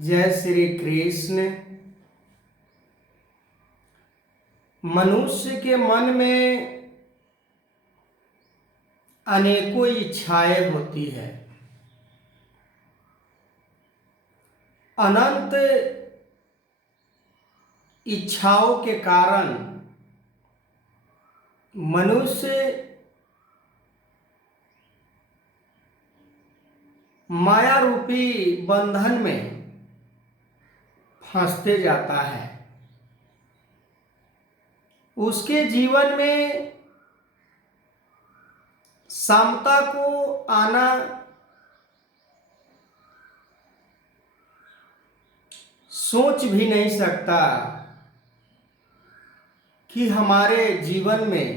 जय श्री कृष्ण। मनुष्य के मन में अनेकों इच्छाएं होती है। अनंत इच्छाओं के कारण मनुष्य माया रूपी बंधन में फंसते जाता है। उसके जीवन में समता को आना सोच भी नहीं सकता कि हमारे जीवन में,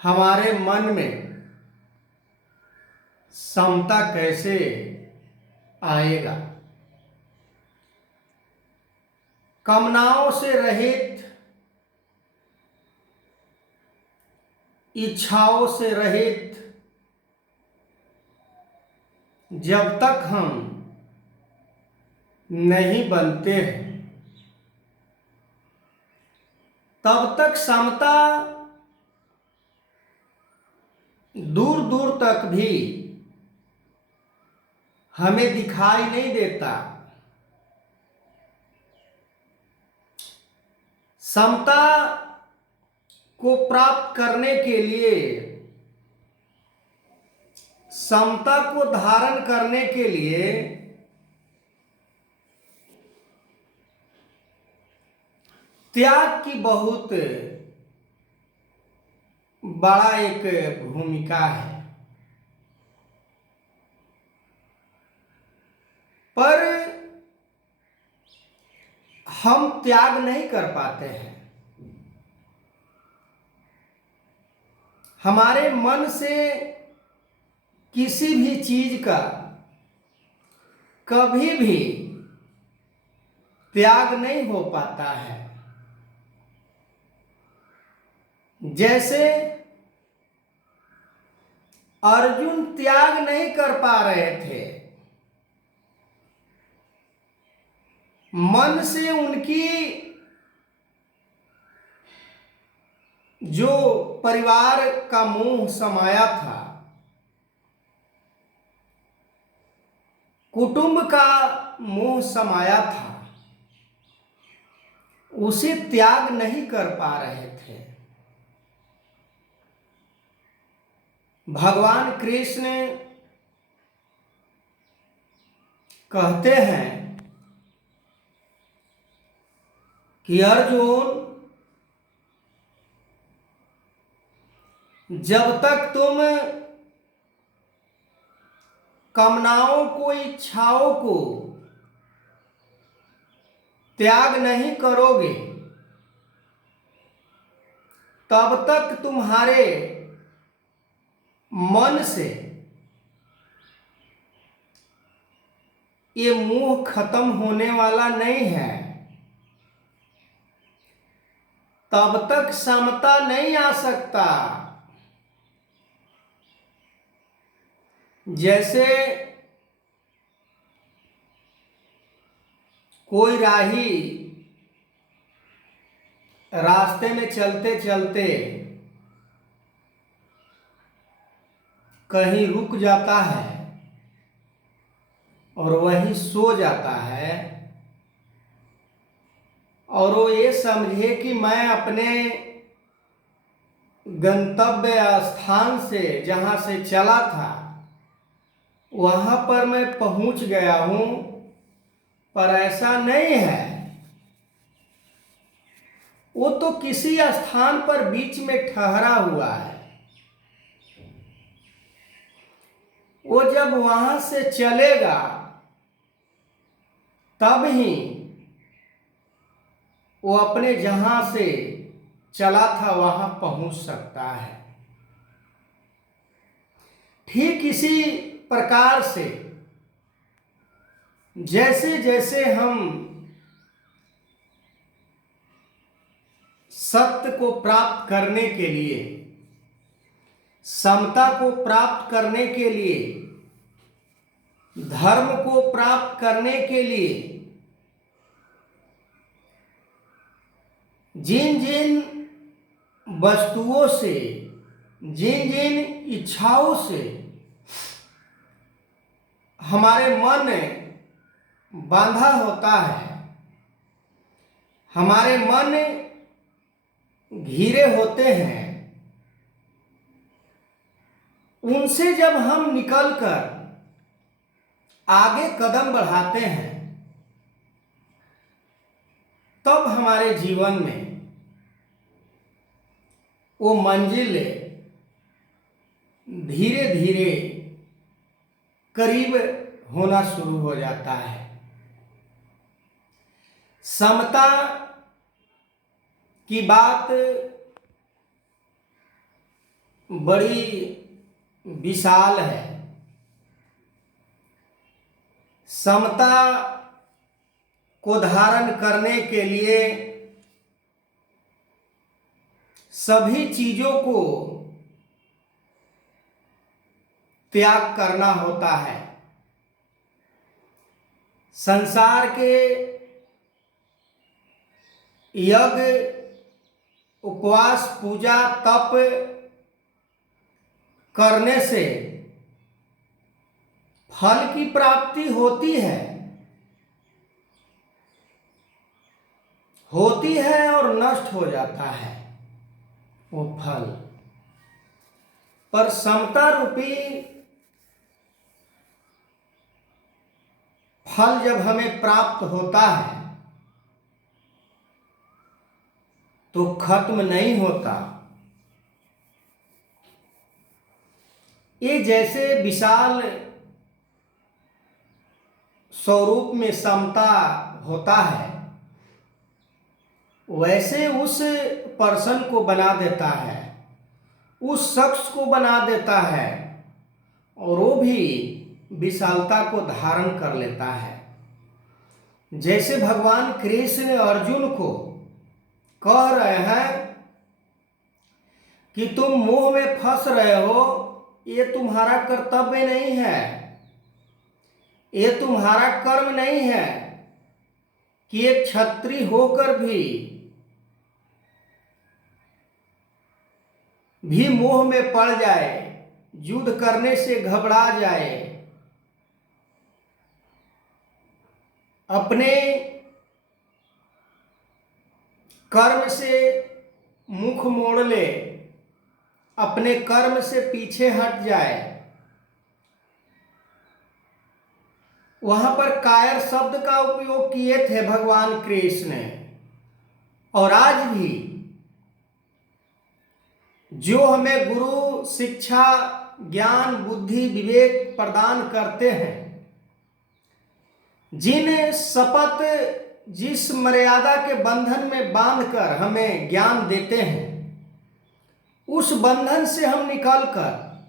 हमारे मन में समता कैसे आएगा। कामनाओं से रहित, इच्छाओं से रहित जब तक हम नहीं बनते हैं तब तक समता दूर दूर तक भी हमें दिखाई नहीं देता। समता को प्राप्त करने के लिए, समता को धारण करने के लिए त्याग की बहुत बड़ा एक भूमिका है। पर हम त्याग नहीं कर पाते हैं। हमारे मन से किसी भी चीज का कभी भी त्याग नहीं हो पाता है। जैसे अर्जुन त्याग नहीं कर पा रहे थे, मन से उनकी जो परिवार का मोह समाया था, कुटुंब का मोह समाया था, उसे त्याग नहीं कर पा रहे थे। भगवान कृष्ण कहते हैं कि अर्जुन, जब तक तुम कामनाओं को, इच्छाओं को त्याग नहीं करोगे तब तक तुम्हारे मन से ये मोह खत्म होने वाला नहीं है। तब तक समता नहीं आ सकता। जैसे कोई राही रास्ते में चलते चलते कहीं रुक जाता है और वहीं सो जाता है, और वो ये समझे कि मैं अपने गंतव्य स्थान से, जहां से चला था, वहां पर मैं पहुंच गया हूं, पर ऐसा नहीं है। वो तो किसी स्थान पर बीच में ठहरा हुआ है। वो जब वहां से चलेगा तब ही वो अपने जहां से चला था वहां पहुंच सकता है। ठीक इसी प्रकार से जैसे जैसे हम सत्य को प्राप्त करने के लिए, समता को प्राप्त करने के लिए धर्म को प्राप्त करने के लिए जिन जिन वस्तुओं से, जिन जिन इच्छाओं से हमारे मन बांधा होता है, हमारे मन घिरे होते हैं, उनसे जब हम निकलकर आगे कदम बढ़ाते हैं, तब हमारे जीवन में वो मंजिल धीरे धीरे करीब होना शुरू हो जाता है। समता की बात बड़ी विशाल है। समता को धारण करने के लिए सभी चीजों को त्याग करना होता है। संसार के यज्ञ, उपवास, पूजा, तप करने से फल की प्राप्ति होती है और नष्ट हो जाता है वो फल। पर समता रूपी फल जब हमें प्राप्त होता है तो खत्म नहीं होता। ये जैसे विशाल स्वरूप में समता होता है, वैसे उस पर्सन को बना देता है, उस शख्स को बना देता है, और वो भी विशालता को धारण कर लेता है। जैसे भगवान कृष्ण अर्जुन को कह रहे हैं कि तुम मोह में फंस रहे हो, ये तुम्हारा कर्तव्य नहीं है, ये तुम्हारा कर्म नहीं है कि एक क्षत्रिय होकर भी मोह में पड़ जाए, युद्ध करने से घबरा जाए, अपने कर्म से मुख मोड़ ले, अपने कर्म से पीछे हट जाए। वहां पर कायर शब्द का उपयोग किए थे भगवान कृष्ण। और आज भी जो हमें गुरु शिक्षा, ज्ञान, बुद्धि, विवेक प्रदान करते हैं, जिन शपथ, जिस मर्यादा के बंधन में बांधकर हमें ज्ञान देते हैं, उस बंधन से हम निकलकर,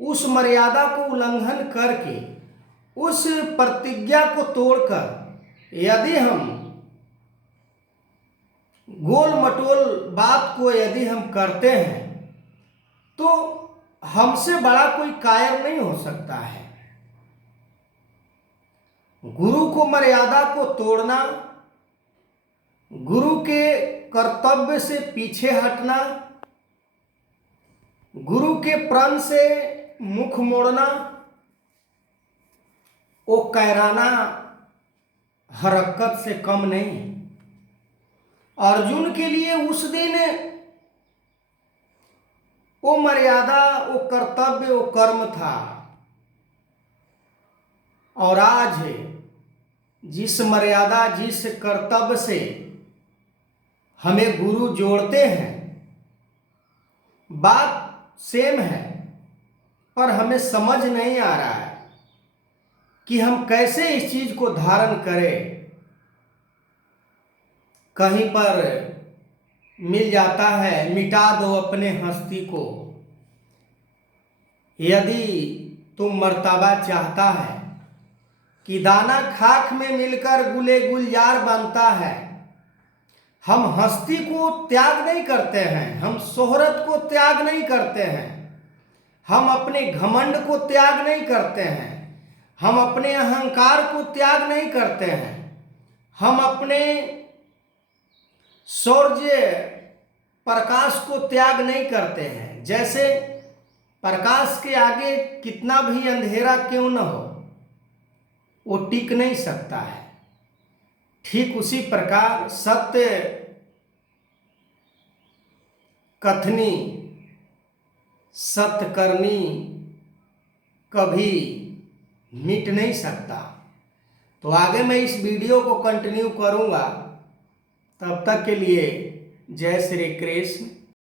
उस मर्यादा को उल्लंघन करके, उस प्रतिज्ञा को तोड़कर यदि हम गोल मटोल बात को यदि हम करते हैं, तो हमसे बड़ा कोई कायर नहीं हो सकता है। गुरु को मर्यादा को तोड़ना, गुरु के कर्तव्य से पीछे हटना, गुरु के प्रण से मुख मोड़ना, वो कायराना हरकत से कम नहीं। अर्जुन के लिए उस दिन वो मर्यादा, वो कर्तव्य, वो कर्म था। और आज जिस मर्यादा, जिस कर्तव्य से हमें गुरु जोड़ते हैं, बात सेम है, पर हमें समझ नहीं आ रहा है कि हम कैसे इस चीज को धारण करें। कहीं पर मिल जाता है, मिटा दो अपने हस्ती को, यदि तुम मर्तबा चाहता है कि दाना खाक में मिलकर गुले गुलजार बनता है। हम हस्ती को त्याग नहीं करते हैं, हम शोहरत को त्याग नहीं करते हैं, हम अपने घमंड को त्याग नहीं करते हैं, हम अपने अहंकार को त्याग नहीं करते हैं, हम अपने शौर्य प्रकाश को त्याग नहीं करते हैं। जैसे प्रकाश के आगे कितना भी अंधेरा क्यों न हो, वो टिक नहीं सकता है। ठीक उसी प्रकार सत्य कथनी, सत्य करनी कभी मिट नहीं सकता। तो आगे मैं इस वीडियो को कंटिन्यू करूंगा। तब तक के लिए जय श्री कृष्ण।